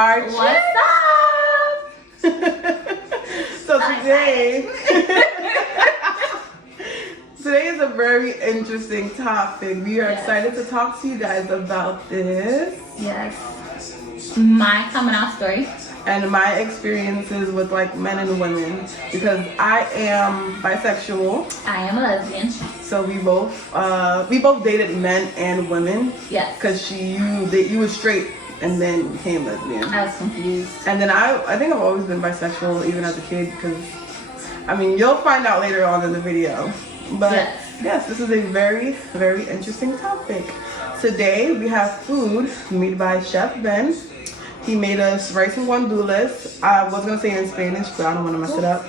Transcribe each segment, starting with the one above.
SHHH. What's up? So today is a very interesting topic. We are excited to talk to you guys about this. Yes. My coming out story. And my experiences with like men and women, because I am bisexual. I am a lesbian. So we both dated men and women. Yes. Because you were straight and then became lesbian. I was confused. And then I think I've always been bisexual even as a kid, because I mean you'll find out later on in the video. But yes, this is a very, very interesting topic. Today we have food made by Chef Ben. He made us rice and guandules. I was gonna say it in Spanish, but I don't want to mess it up.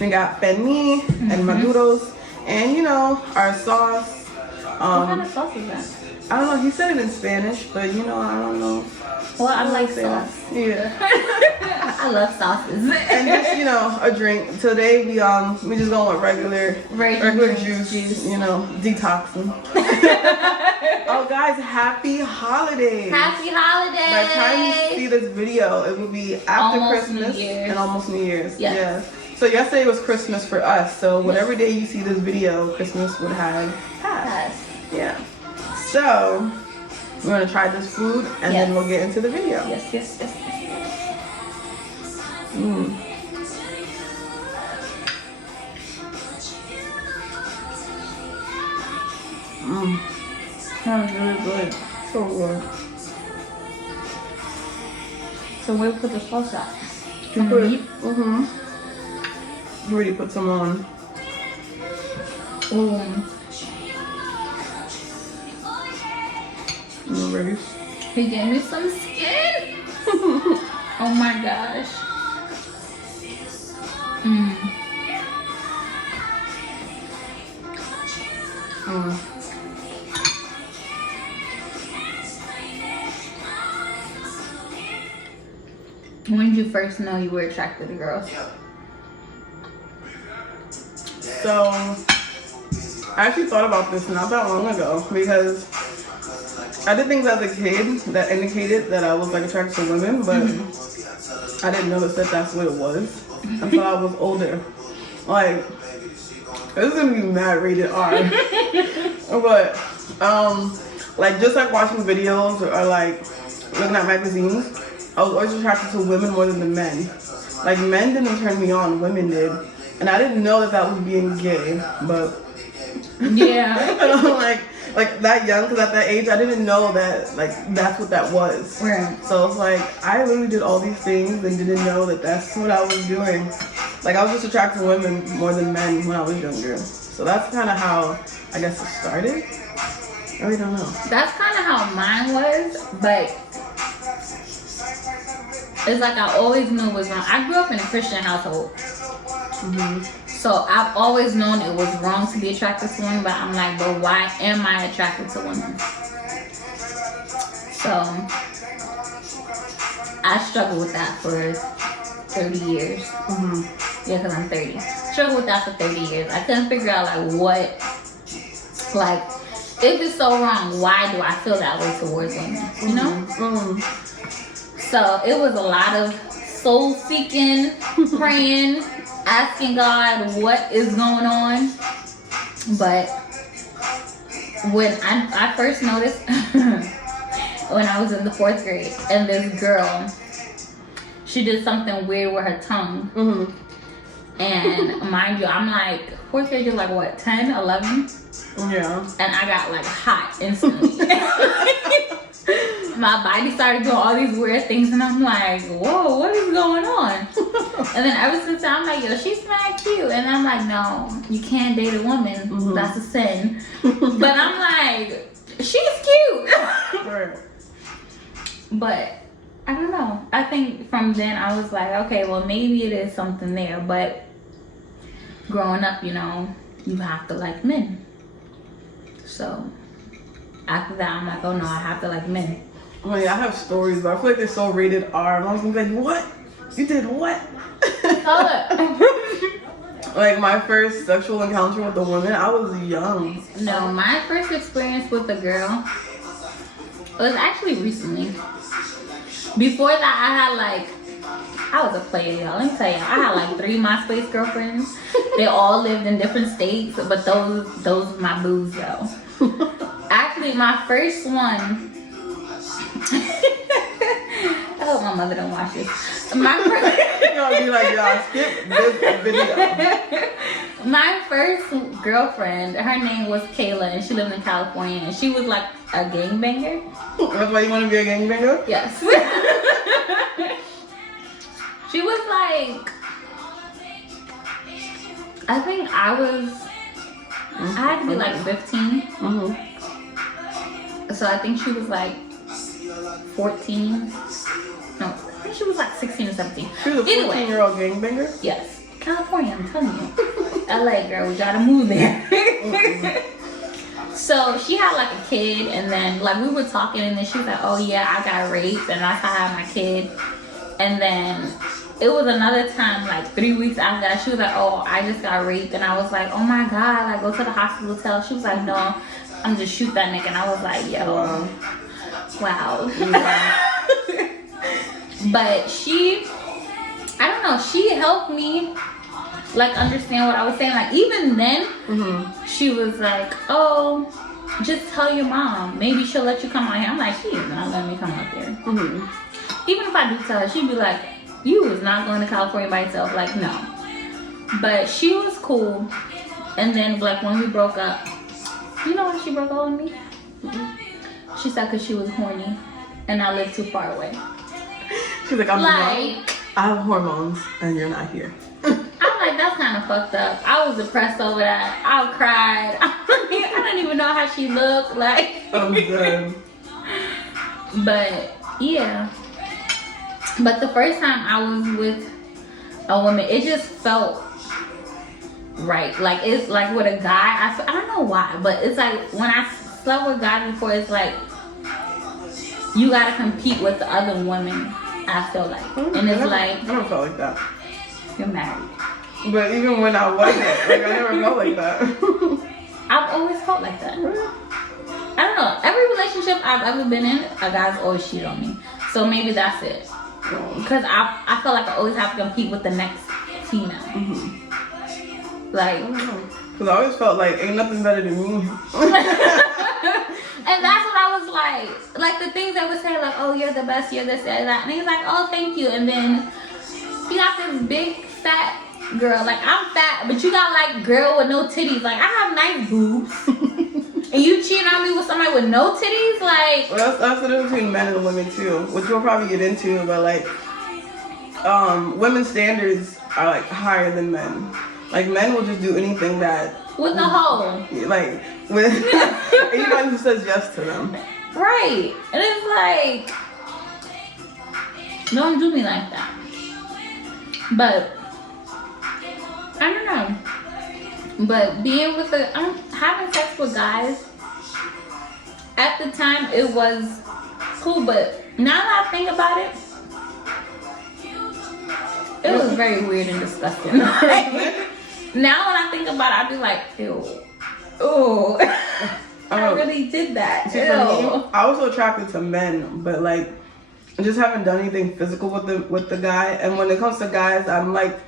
We got penne and maduros, and you know our sauce. What kind of sauce is that? I don't know. He said it in Spanish, but you know I don't know. Well, I like sauce. Yeah. I love sauces. And just a drink. Today we just going with regular juice. You know, detoxing. Oh guys, happy holidays! Happy holidays! By the time you see this video, it will be after almost Christmas and almost New Year's. Yes. Yeah. So yesterday was Christmas for us. So whatever day you see this video, Christmas would have passed. Yeah. So we're gonna try this food and then we'll get into the video. Yes. Sounds really good. So good. So where we put the sauce at? You already put some on. Rice. He gave me some skin. Oh my gosh. When did you first know you were attracted to girls? So, I actually thought about this not that long ago, because I did things as a kid that indicated that I was like attracted to women, but I didn't notice that that's what it was until I was older. Like, this is gonna be mad rated R. But, like just like watching videos or like looking at magazines, I was always attracted to women more than the men. Like men didn't turn me on, women did. And I didn't know that was being gay, but yeah. And I'm like that young, because at that age I didn't know that like that's what that was. Right. So it's like I really did all these things and didn't know that that's what I was doing. Like I was just attracted to women more than men when I was younger. So that's kind of how I guess it started. I really don't know. That's kind of how mine was, but it's like I always knew it was wrong. I grew up in a Christian household. So I've always known it was wrong to be attracted to women, but I'm like, but why am I attracted to women? So I struggled with that for 30 years. Yeah, because I'm 30. Struggled with that for 30 years. I couldn't figure out if it's so wrong, why do I feel that way towards women? You know? So it was a lot of soul seeking, praying, asking God what is going on. But when I first noticed when I was in the 4th grade, and this girl, she did something weird with her tongue. And mind you, I'm like 4th grade, you're like what, 10, 11? Yeah. And I got like hot instantly. My body started doing all these weird things, and I'm like, whoa, what is going on? And then ever since then, I'm like, yo, she's mad cute. And I'm like, no, you can't date a woman. That's a sin. But I'm like, she's cute. Right. But I don't know. I think from then I was like, okay, well, maybe it is something there. But growing up, you know, you have to like men. So after that, I'm like, oh no, I have to like men. I mean, I have stories, but I feel like they're so rated R. And I was gonna be like, what? You did what? Like my first sexual encounter with a woman, I was young. No, my first experience with a girl was actually recently. Before that, I had like, I was a player, y'all. Let me tell y'all, I had like 3 MySpace girlfriends. They all lived in different states, but those were my boos, yo. Actually, my first one. I hope my mother don't watch this. My first. You're gonna be like, y'all, skip this video. My first girlfriend, her name was Kayla, and she lived in California, and she was like a gangbanger. That's why you want to be a gangbanger? Yes. She was like, I think I had to be like 15. So I think she was like 14. No, I think she was like 16 or 17. She was a 14-year-old gangbanger? Yes. California, I'm telling you. LA, girl, we gotta move there. So she had like a kid, and then like we were talking, and then she was like, oh yeah, I got raped, and that's how I had my kid. And then it was another time, like 3 weeks after that, she was like, oh, I just got raped. And I was like, oh my God, like go to the hospital, tell. She was like, no, I'm just shoot that nigga. And I was like, yo, wow. But she, I don't know, she helped me like understand what I was saying. Like even then, she was like, oh, just tell your mom. Maybe she'll let you come out here. I'm like, she is not letting me come out there. Even if I do tell her, she'd be like, you was not going to California by yourself. Like, no. But she was cool. And then like when we broke up, you know why she broke up with me? She said because she was horny and I lived too far away. She's like, I have hormones and you're not here. I'm like, that's kind of fucked up. I was depressed over that. I cried. I don't even know how she looked. Like, I'm done. But yeah. But the first time I was with a woman, it just felt right. Like it's like with a guy, I don't know why, but it's like when I slept with guys before, it's like you gotta compete with the other women. I feel like, and it's like I don't feel like that. You're married. But even when I wasn't, like I never felt like that. I've always felt like that. I don't know. Every relationship I've ever been in, a guy's always cheated on me. So maybe that's it. Because I feel like I always have to compete with the next female. Like, because I always felt like ain't nothing better than me. And that's what I was like the things that would say like, oh, you're the best, you're this, you're that. And he's like, oh, thank you. And then you got this big fat girl. Like I'm fat, but you got like girl with no titties. Like I have nice boobs. And you cheating on me with somebody with no titties? Like, well, that's the difference between men and women too, which we'll probably get into. But like, women's standards are like higher than men. Like men will just do anything that with the hoe. Like with anybody who says yes to them. Right. And it's like, don't do me like that. But I don't know. But being with having sex with guys, at the time it was cool, but now that I think about it, it was very weird and disgusting. Now when I think about it, I'd be like, ew. Ooh. I really did that. See, for me, I was attracted to men, but like I just haven't done anything physical with the guy. And when it comes to guys, I'm like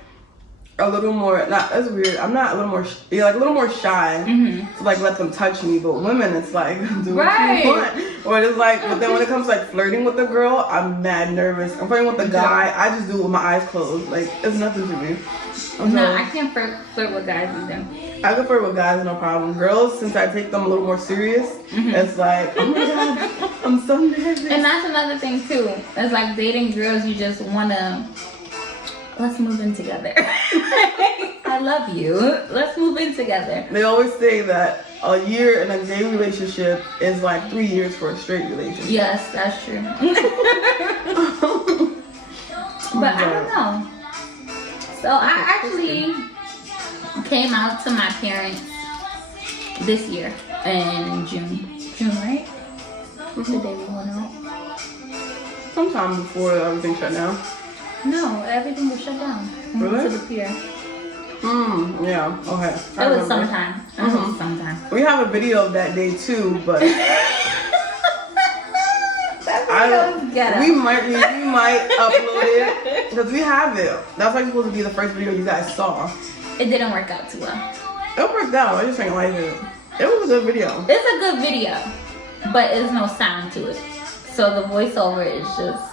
a little more, not as weird, I'm not a little more, like a little more shy to like let them touch me. But women, it's like, do what you want. Or it's like, but then when it comes to like flirting with a girl, I'm mad nervous. I'm flirting with a guy, I just do it with my eyes closed. Like, it's nothing to me. No, I can't flirt with guys either. I can flirt with guys, no problem. Girls, since I take them a little more serious, it's like, oh my God, I'm so nervous. And that's another thing too. It's like dating girls, you just wanna, let's move in together. I love you. Let's move in together. They always say that a year in a gay relationship is like 3 years for a straight relationship. Yes, that's true. But I don't know. So I actually came out to my parents this year in June. June, right? The day we went out. Sometime before everything shut down. No, everything was shut down. We went to the pier. Yeah, okay. It was sometime. It was sometime. We have a video of that day too, but I We might upload it because we have it. That's like supposed to be the first video you guys saw. It didn't work out too well. It worked out. I just ain't like it. It was a good video. It's a good video, but there's no sound to it. So the voiceover is just.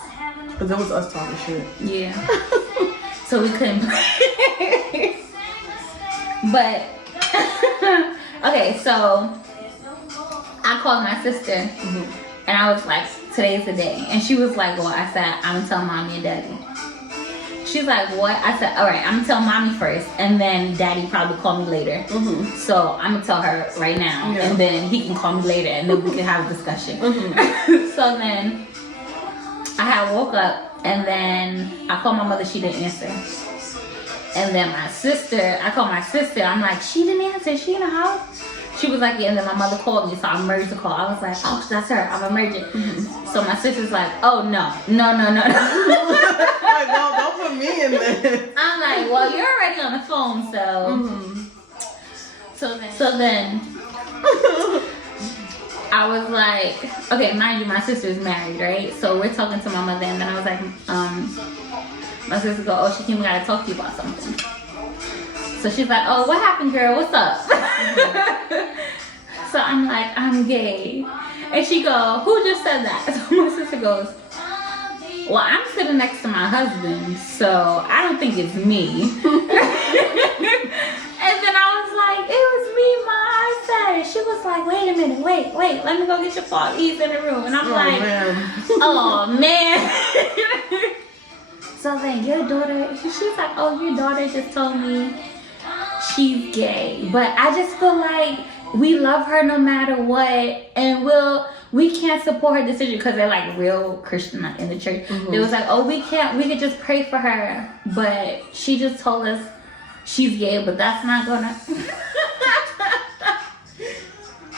Because it was us talking shit. Yeah. So we couldn't play. But okay, so I called my sister and I was like, today's the day. And she was like, well, I said, I'm gonna tell mommy and daddy. She's like, what? I said, all right, I'm gonna tell mommy first, and then daddy probably call me later. So I'm gonna tell her right now, and then he can call me later, and then we can have a discussion. So then I had woke up, and then I called my mother. She didn't answer. And then my sister, I called my sister. I'm like, she didn't answer. She in the house? She was like, yeah. And then my mother called me, so I merged the call. I was like, oh, that's her. I'm emerging. So my sister's like, oh no. Like, no, don't put me in there. I'm like, well, you're already on the phone, so. So then, I was like, okay, mind you, my sister's married, right? So we're talking to my mother, and then I was like, my sister go, oh, Keemy, gotta talk to you about something. So she's like, oh, what happened, girl? What's up? So I'm like, I'm gay. And she go, who just said that? So my sister goes, well, I'm sitting next to my husband, so I don't think it's me. And then I was like, it was me, Ma. I said it. She was like, wait a minute, wait, let me go get your father. He's in the room. And I'm like, man. Oh, man. So then your daughter, she's like, oh, your daughter just told me she's gay. But I just feel like we love her no matter what, and we can't support her decision, because they're like real Christian in the church. It was like, oh, we could just pray for her, but she just told us she's gay, but that's not gonna.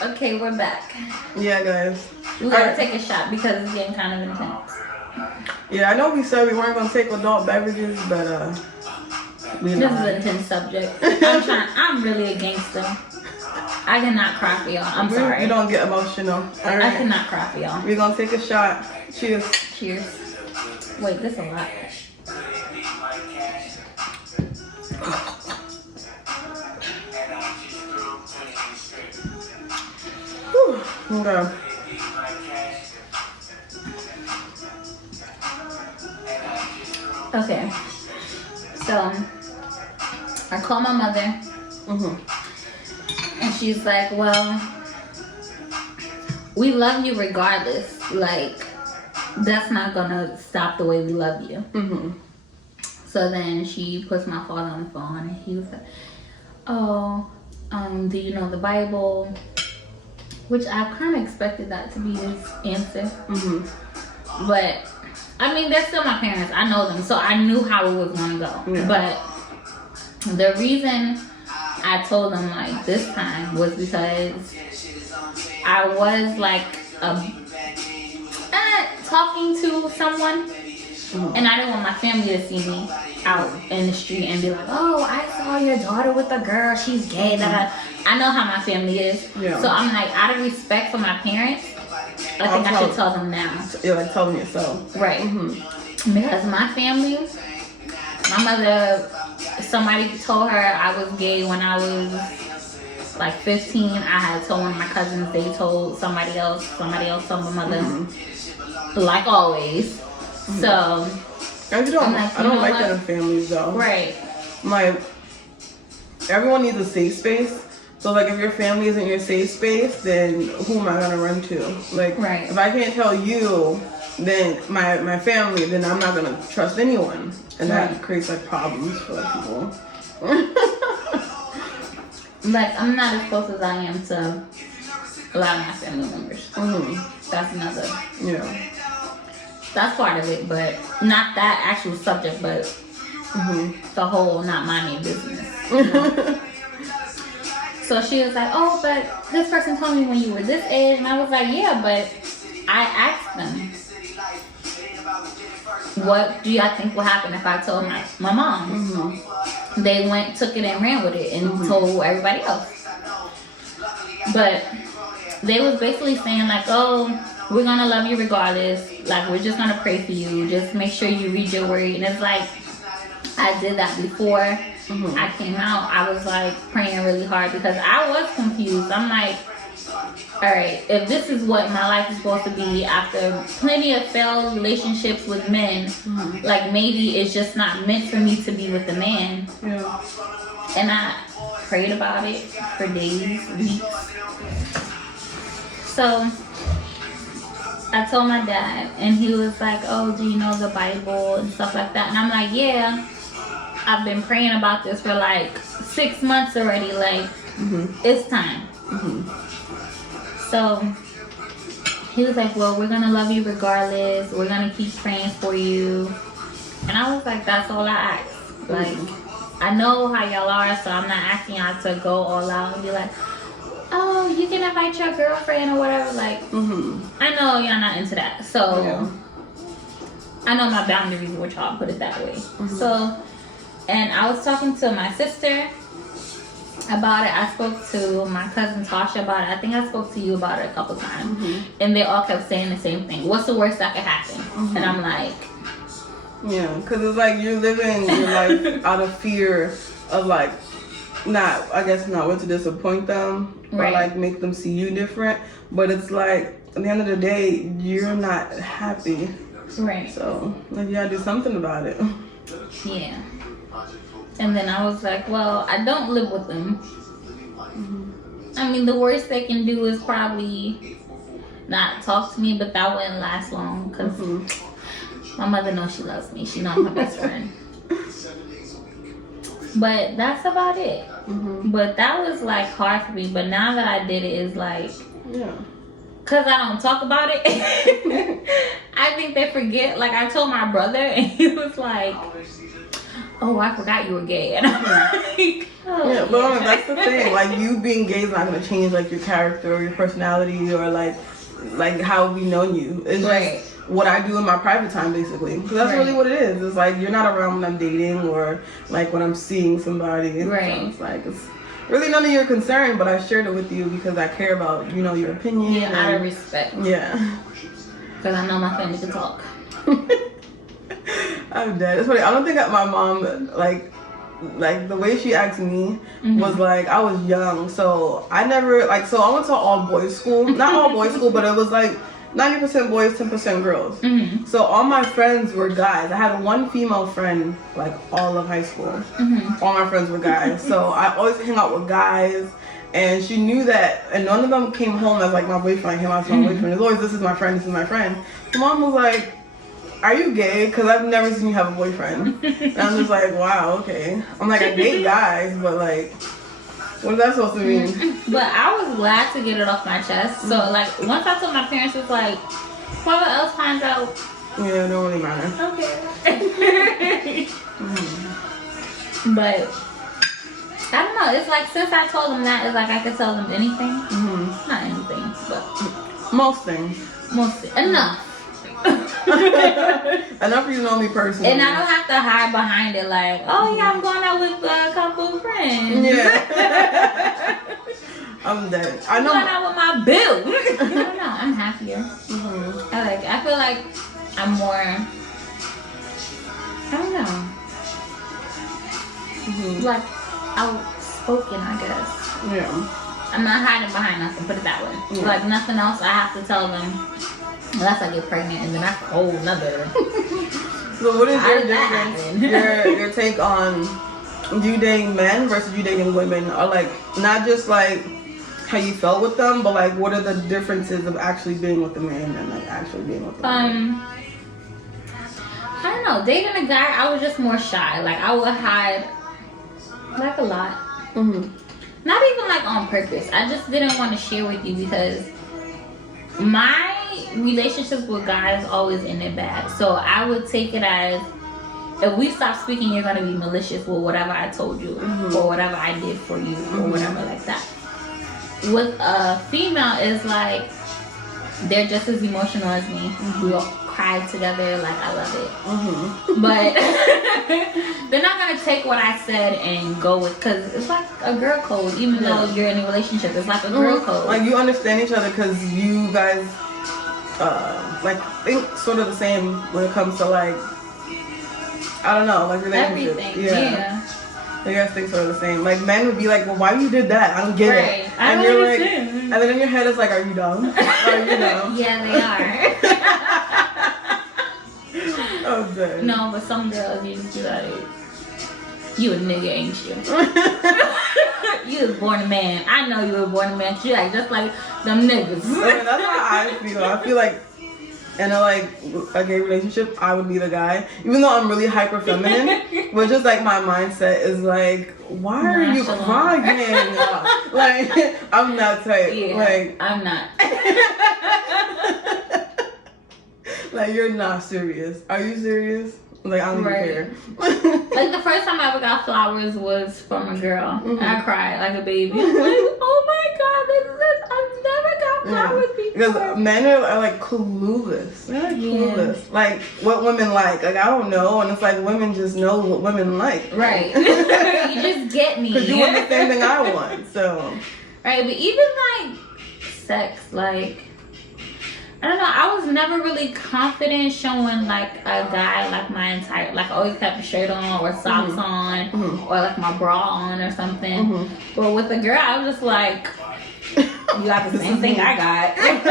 Okay, we're back. Yeah, guys. We gotta take a shot because it's getting kind of intense. Yeah, I know we said we weren't gonna take adult beverages, but this is an intense subject. I'm really a gangster. I cannot cry for y'all. I'm sorry. You don't get emotional. All right. I cannot cry for y'all. We're gonna take a shot. Cheers. Cheers. Wait, this is a lot. Whew. Okay. Okay. So I called my mother. And she's like, well, we love you regardless. Like, that's not gonna stop the way we love you. So then she puts my father on the phone, and he was like, oh, do you know the Bible? Which I kind of expected that to be his answer. But I mean, they're still my parents. I know them, so I knew how it was gonna go. Yeah. But the reason I told them like this time was because I was like talking to someone, and I didn't want my family to see me out in the street and be like, oh, I saw your daughter with a girl, she's gay. I know how my family is. So I'm like, out of respect for my parents, I think I should tell them now. Yeah, like tell them yourself. Right. Because my family, my mother, somebody told her I was gay when I was like 15. I had told one of my cousins, they told somebody else told my mother. Like always. So I don't like that in families though. Right. Like, everyone needs a safe space. So like, if your family isn't your safe space, then who am I gonna run to? Like, if I can't tell you, then my family, then I'm not gonna trust anyone, and that creates like problems for like people. Like, I'm not as close as I am to a lot of my family members. That's another. Yeah. That's part of it, but not that actual subject, but the whole not minding business. You know? So she was like, oh, but this person told me when you were this age. And I was like, yeah, but I asked them, what do y'all think will happen if I told my mom? They took it and ran with it and told everybody else. But they was basically saying like, oh, we're gonna love you regardless. Like, we're just gonna pray for you. Just make sure you read your word. And it's like, I did that before I came out. I was like praying really hard because I was confused. I'm like, all right, if this is what my life is supposed to be after plenty of failed relationships with men, like maybe it's just not meant for me to be with a man. Yeah. And I prayed about it for days, weeks. So I told my dad, and he was like, oh, do you know the Bible and stuff like that? And I'm like, yeah, I've been praying about this for like 6 months already. Like, it's time. So he was like, well, we're going to love you regardless. We're going to keep praying for you. And I was like, that's all I ask. Like, I know how y'all are, so I'm not asking y'all to go all out and be like, oh, you can invite your girlfriend or whatever. Like, I know y'all not into that. So I know my boundaries with y'all, put it that way. So, and I was talking to my sister about it. I spoke to my cousin Tasha about it. I think I spoke to you about it a couple times. And they all kept saying the same thing. What's the worst that could happen? And I'm like, yeah, because it's like you're living your life out of fear of like, not what to disappoint them or like make them see you different. But it's like, at the end of the day, you're not happy. Right. So, like, you gotta do something about it. Yeah. And then I was like, well, I don't live with them. I mean, the worst they can do is probably not talk to me, but that wouldn't last long because my mother knows she loves me. She knows I'm her best friend. But that's about it. But that was like hard for me. But now that I did it, it's like, because I don't talk about it, I think they forget. Like, I told my brother, and he was like, oh, I forgot you were gay. And I'm like, oh, yeah, but that's the thing. Like, you being gay is not going to change, like, your character or your personality or, like how we know you. It's just what I do in my private time, basically. Because that's really what it is. It's like, you're not around when I'm dating or, like, when I'm seeing somebody. Right. So it's like, it's really none of your concern, but I shared it with you because I care about, you know, your opinion. Yeah, out of respect. Yeah. Because I know my family can talk. I'm dead. It's funny. I don't think that my mom, like the way she asked me was like, I was young, so I never, like, so I went to all boys school. Not all boys school, but it was like 90% boys, 10% girls. So all my friends were guys. I had one female friend like all of high school. All my friends were guys. So I always hang out with guys. And she knew that, and none of them came home as like my boyfriend. I came out as my boyfriend. It's always, this is my friend, this is my friend. So mom was like, are you gay? Because I've never seen you have a boyfriend. And I'm just like, wow, okay. I'm like, I date guys, but like, what is that supposed to mean? But I was glad to get it off my chest. So like, once I told my parents, it's like, whoever else finds out, yeah, it don't really matter. Okay. But I don't know. It's like, since I told them that, it's like I could tell them anything. Not anything, but most things. Enough. Enough for you to know me personally. And I don't have to hide behind it like, oh yeah, I'm going out with a couple of friends. Yeah. I'm dead. I know. I'm going out with my bill. I don't know. I'm happier. I feel like I'm more, I don't know. Like outspoken, I guess. Yeah. I'm not hiding behind nothing, put it that way. Yeah. Like nothing else I have to tell them. Unless I get pregnant, and then that's a whole nother. So what is your difference, your take on you dating men versus you dating women? Or like, not just like how you felt with them, but like what are the differences of actually being with a man and like actually being with a woman? I don't know. Dating a guy, I was just more shy. Like I would hide like a lot. Not even like on purpose. I just didn't want to share with you because my relationships with guys always ended bad. So I would take it as, if we stop speaking, you're gonna be malicious with whatever I told you or whatever I did for you or whatever like that. With a female, is like they're just as emotional as me. We'll cry together, like I love it. But they're not gonna take what I said and go with, because it's like a girl code. Even though you're in a relationship, it's like a girl code. Like you understand each other because you guys like think sort of the same when it comes to like, I don't know, like relationships. Everything, yeah. You guys think sort of the same. Like men would be like, well, why you did that? I don't get it. And you're like, and then in your head it's like, are you dumb? Are you dumb? Yeah, they are. Oh, good. No, but some girls you just be like, you a nigga, ain't you? You was born a man. I know you were born a man. You like just like them niggas. That's how I feel. I feel like in a gay relationship, I would be the guy, even though I'm really hyper feminine. But just like my mindset is like, why are you crying? Like I'm not tight. Yeah, like I'm not. Like you're not serious. Are you serious? Like I don't even care. Like the first time I ever got flowers was from a girl. And I cried like a baby. Like, oh my god, this is it. I've never got flowers before. Because men are like clueless. They're like clueless. Like what women like. Like I don't know, and it's like women just know what women like. Right. You just get me. Because you want the same thing I want. So. Right, but even like sex, like. I don't know, I was never really confident showing like a guy like my entire, like I always kept a shirt on or socks on or like my bra on or something. But with a girl, I was just like, you got the same thing I got. Right.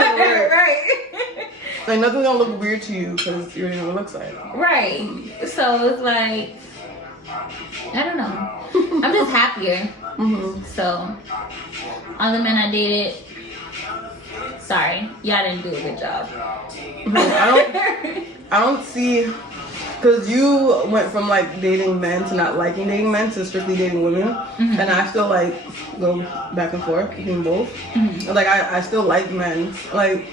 Like nothing's gonna look weird to you because you already know what it looks like. Right. So it's like, I don't know. I'm just happier. So, all the men I dated, sorry, y'all didn't do a good job. I don't see, because you went from like dating men to not liking dating men to strictly dating women, and I still like go back and forth between both. Like I still like men. Like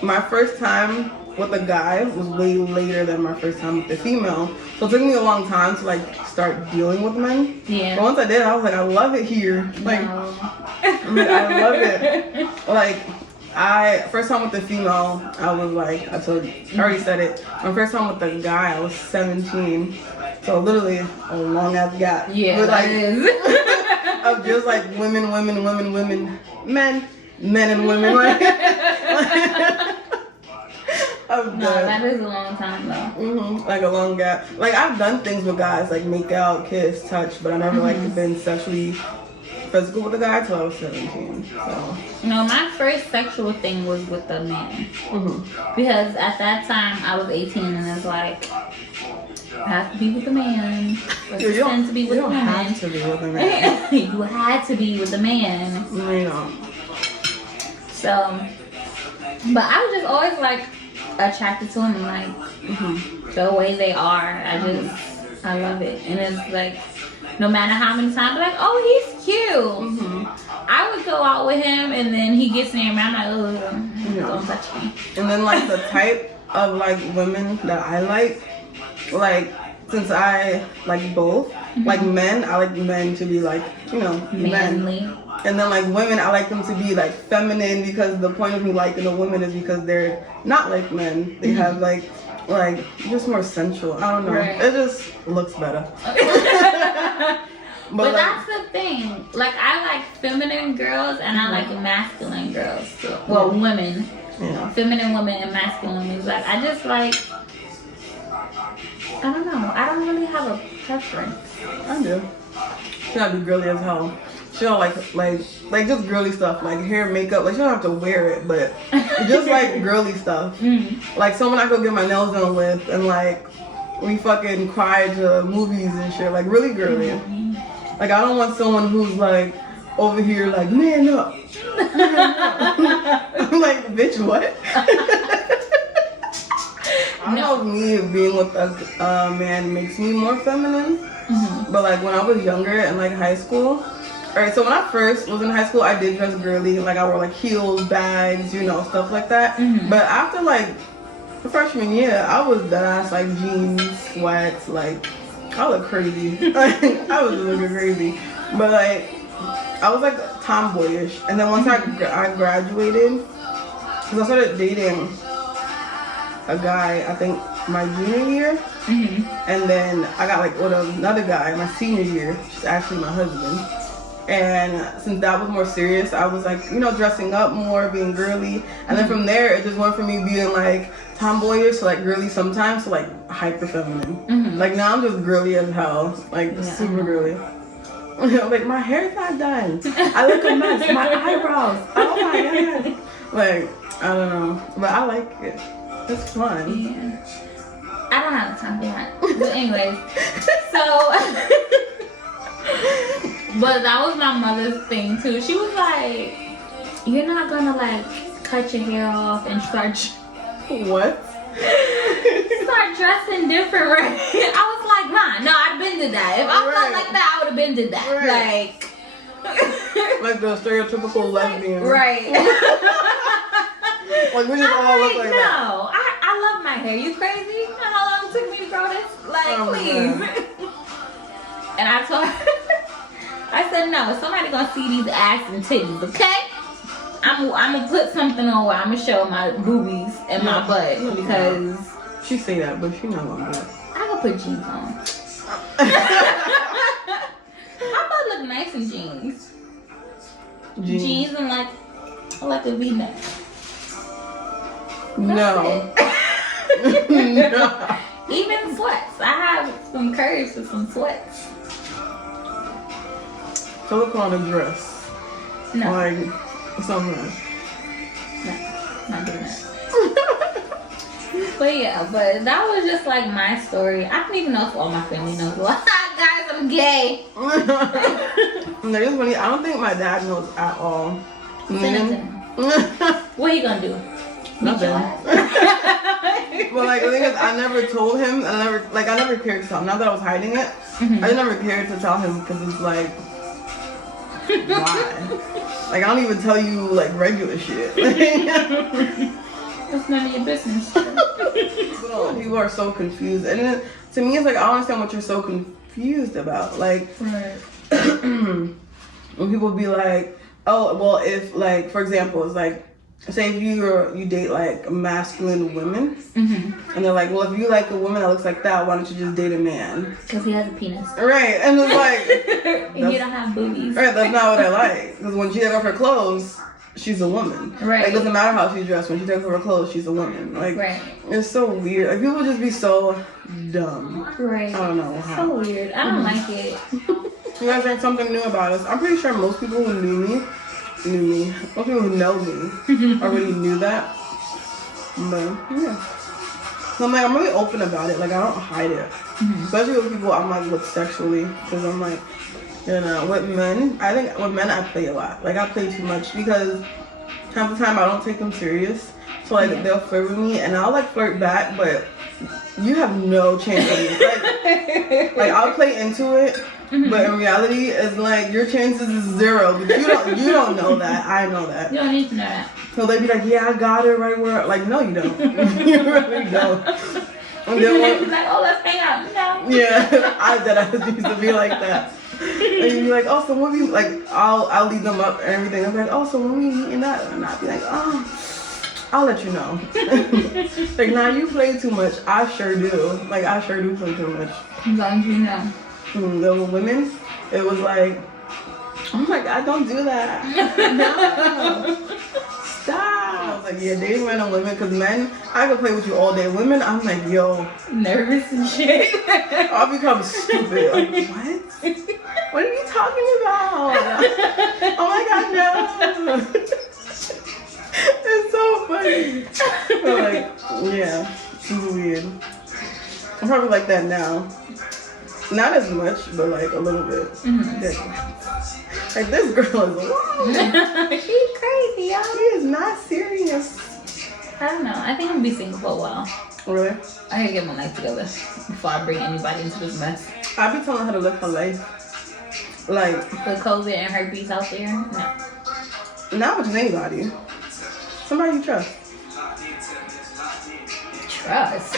my first time with a guy was way later than my first time with a female, so it took me a long time to like start dealing with men. Yeah. But once I did, I was like, I love it here. Like, I love it. Like. First time with the female, I was like, I already said it. My first time with the guy, I was 17. So literally a long ass gap. Yeah, but like, that is. Of just like women, men and women. Like, that is a long time though. Like a long gap. Like I've done things with guys, like make out, kiss, touch, but I never like been sexually physical with a guy till I was 17. So. No, my first sexual thing was with a man. Because at that time I was 18 and it's like, I have to be with a man. You don't to be with a woman. have to be with a man. You had to be with a man. You know. So, but I was just always like attracted to him, like the way they are. I love it, and it's like. No matter how many times, like, oh, he's cute. I would go out with him, and then he gets near me. I'm like, oh, don't touch me. And then, like, the type of, like, women that I like, since I like both, like, men, I like men to be, like, you know, manly. Men. And then, like, women, I like them to be, like, feminine because the point of me liking a woman is because they're not like men. They have, like, just more sensual. I don't know. Right. It just looks better. But that's the thing. Like, I like feminine girls and I like masculine girls too. Well, women. Yeah. Feminine women and masculine women. Like, I just like, I don't know. I don't really have a preference. I do. She gotta be girly as hell. She don't like just girly stuff, like hair, makeup. Like she don't have to wear it, but just like girly stuff. Like someone I could get my nails done with, and like we fucking cry to movies and shit. Like really girly. Like I don't want someone who's like over here like man up. I'm like bitch what? I don't know if me being with a man makes me more feminine, but like when I was younger in like high school. Alright, so when I first was in high school, I did dress girly. Like, I wore, like, heels, bags, you know, stuff like that. But after, like, the freshman year, I was deadass, like, jeans, sweats, like, I look crazy. Like, I was looking crazy. But, like, I was, like, tomboyish. And then once I graduated, because I started dating a guy, I think, my junior year. And then I got, like, with another guy my senior year, which is actually my husband. And since that was more serious, I was like, you know, dressing up more, being girly. And then from there, it just went from me being like tomboyish to like girly sometimes to like hyper feminine. Like now I'm just girly as hell, like super girly. Like my hair's not done. I look a mess. My eyebrows. Oh my god. Like I don't know, but I like it. It's fun. Yeah. I don't have time for that. But anyways, so but that was my mother's thing too. She was like, "You're not gonna like cut your hair off and start What? start dressing different, right?" I was like, "Nah, no, I've been to that. If I felt like that, I would have been to that." Right. Like the stereotypical lesbian. Right. Like we just all look like that. No, I love my hair. You crazy? You know how long it took me to grow this? Like, please. And I told her, I said, no, somebody gonna see these ass and titties, okay? I'm gonna put something on where I'm gonna show my boobies and my butt because she say that, but she not gonna do it. I can put jeans on. My butt look nice in jeans. Jeans and like a V-neck. No. No. Even sweats. I have some curves with some sweats. So look on a dress. No. Like something. No, not doing that. But yeah, but that was just like my story. I don't even know if all my family knows. Well, guys, I'm gay. No, it's funny. I don't think my dad knows at all. Send it to him. What he gonna do? Nothing. But like the thing is, I never told him. I never cared to tell him. Not that I was hiding it. I never cared to tell him because it's like, why? Like I don't even tell you like regular shit. That's none of your business. People are so confused, and then, to me, it's like I don't understand what you're so confused about. Like, when people be like, "Oh, well, if like, for example, it's like." Say if you date like masculine women, and they're like, well, if you like a woman that looks like that, why don't you just date a man? Because he has a penis. Right, and it's like, and you don't have boobies. Right, that's not what I like. Because when she takes off her clothes, she's a woman. Right. Like, it doesn't matter how she's dressed. When she takes off her clothes, she's a woman. Like, it's so weird. Like, people just be so dumb. Right. I don't know how. So weird. I don't like it. You guys learned something new about us. I'm pretty sure most people who knew me. Most people who know me already knew that. But yeah. So I'm like, I'm really open about it. Like I don't hide it. Especially with people I'm like with sexually. Because I'm like, you know, with men, I think with men I play a lot. Like I play too much because half the time I don't take them serious. So like they'll flirt with me and I'll like flirt back, but you have no chance of me. Like I'll play into it. But in reality, it's like your chances is zero. But you don't know that. I know that. You don't need to know that. So they be like, yeah, I got it right where. Like, no, you don't. You really don't. And then like, oh, let's hang out. No. Yeah, I used to be like that. And you'd be like, oh, so when we like, I'll lead them up and everything. I'm like, oh, so when we meeting that, and I'll be like, oh, I'll let you know. Like, nah, you play too much. I sure do. Like, I sure do play too much. As long as you know. The women, it was like, oh my god, don't do that. No. Stop. I was like, yeah, dating men and women, because men, I could play with you all day. Women, I'm like, yo. Nervous and shit. I'll become stupid. Like, what? What are you talking about? Oh my god, no. It's so funny. But like, yeah, she's weird. I'm probably like that now. Not as much, but like a little bit. Like this girl is wild. She's crazy, y'all. She is not serious. I don't know. I think I'm gonna be single for a while. Really? I gotta get my life together before I bring anybody into this mess. I be telling her to live her life. Like with COVID and herpes out there. No. Not with anybody. Somebody you trust. Trust.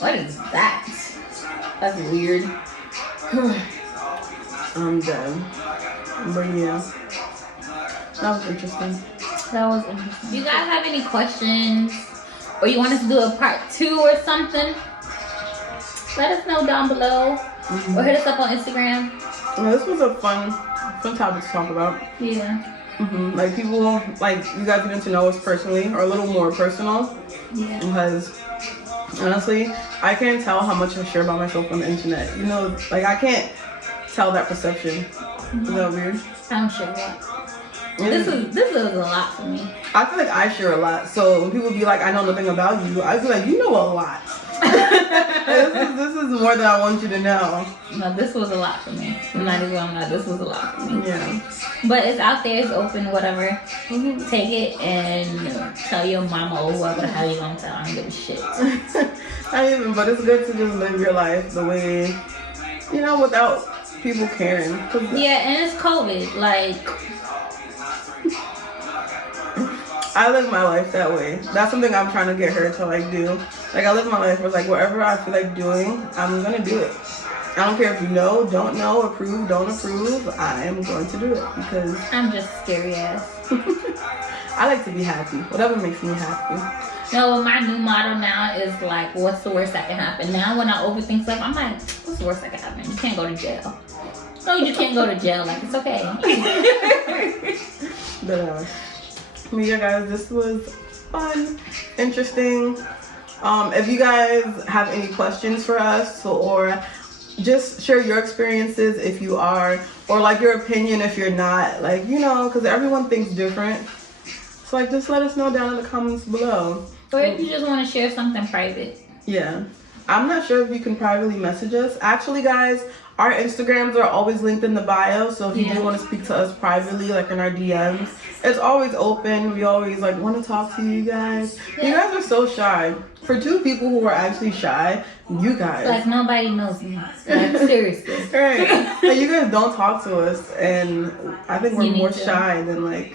What is that? That's weird. I'm done. But yeah. That was interesting. That was interesting. You guys have any questions? Or you want us to do a part 2 or something? Let us know down below. Or hit us up on Instagram. Well, this was a fun topic to talk about. Yeah. Like people, like you guys getting to know us personally, or a little more personal. Yeah. Because honestly, I can't tell how much I share about myself on the internet. You know, like I can't tell that perception. Is that weird? I'm sure what. This is a lot for me. I feel like I share a lot. So when people be like, I know nothing about you, I feel like you know a lot. this is more than I want you to know. No, this was a lot for me. I'm not even gonna lie, this was a lot for me. Yeah. But it's out there, it's open, whatever. Take it and tell your mama or whoever the hell you gonna tell. I don't give a shit. I even, but it's good to just live your life the way, you know, without people caring. Yeah, and it's COVID. Like, I live my life that way. That's something I'm trying to get her to like do. Like I live my life where like whatever I feel like doing, I'm gonna do it. I don't care if you know, don't know, approve, don't approve. I am going to do it because I'm just scary ass. I like to be happy. Whatever makes me happy. No, my new motto now is like, what's the worst that can happen? Now when I overthink stuff, I'm like, what's the worst that can happen? You can't go to jail. No, you can't go to jail. Like, it's okay. But yeah, guys, this was fun, interesting. If you guys have any questions for us, or just share your experiences if you are, or like your opinion if you're not, like, you know, because everyone thinks different. So like, just let us know down in the comments below. Or if you just want to share something private. Yeah. I'm not sure if you can privately message us. Actually, guys, our Instagrams are always linked in the bio. So if you do want to speak to us privately, like in our DMs, it's always open. We always like want to talk to you guys. Yeah. You guys are so shy. For two people who are actually shy, you guys. Like nobody knows me. Like seriously. Right. Like you guys don't talk to us, and I think we're more shy than like.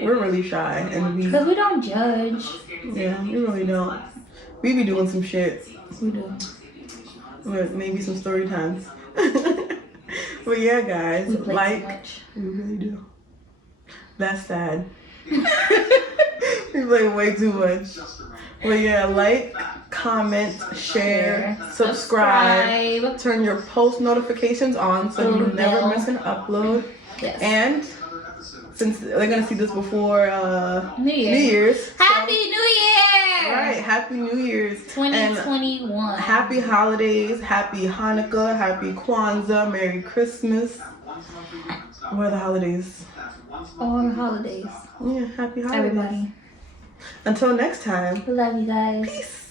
We're really shy, and because we don't judge. Yeah, we really don't. We be doing some shit. We do. With maybe some story times. But yeah, guys, we play like too much. We really do. That's sad. We play way too much. But yeah, like, comment, share, subscribe. Turn your post notifications on so you never miss an upload. Yes. And since they're gonna see this before New Year's. Happy New Year! Right, Happy New Year's. 2021. And happy holidays, happy Hanukkah, happy Kwanzaa, Merry Christmas. What are the holidays? All the holidays. Yeah, happy holidays. Everybody. Until next time. We love you guys. Peace.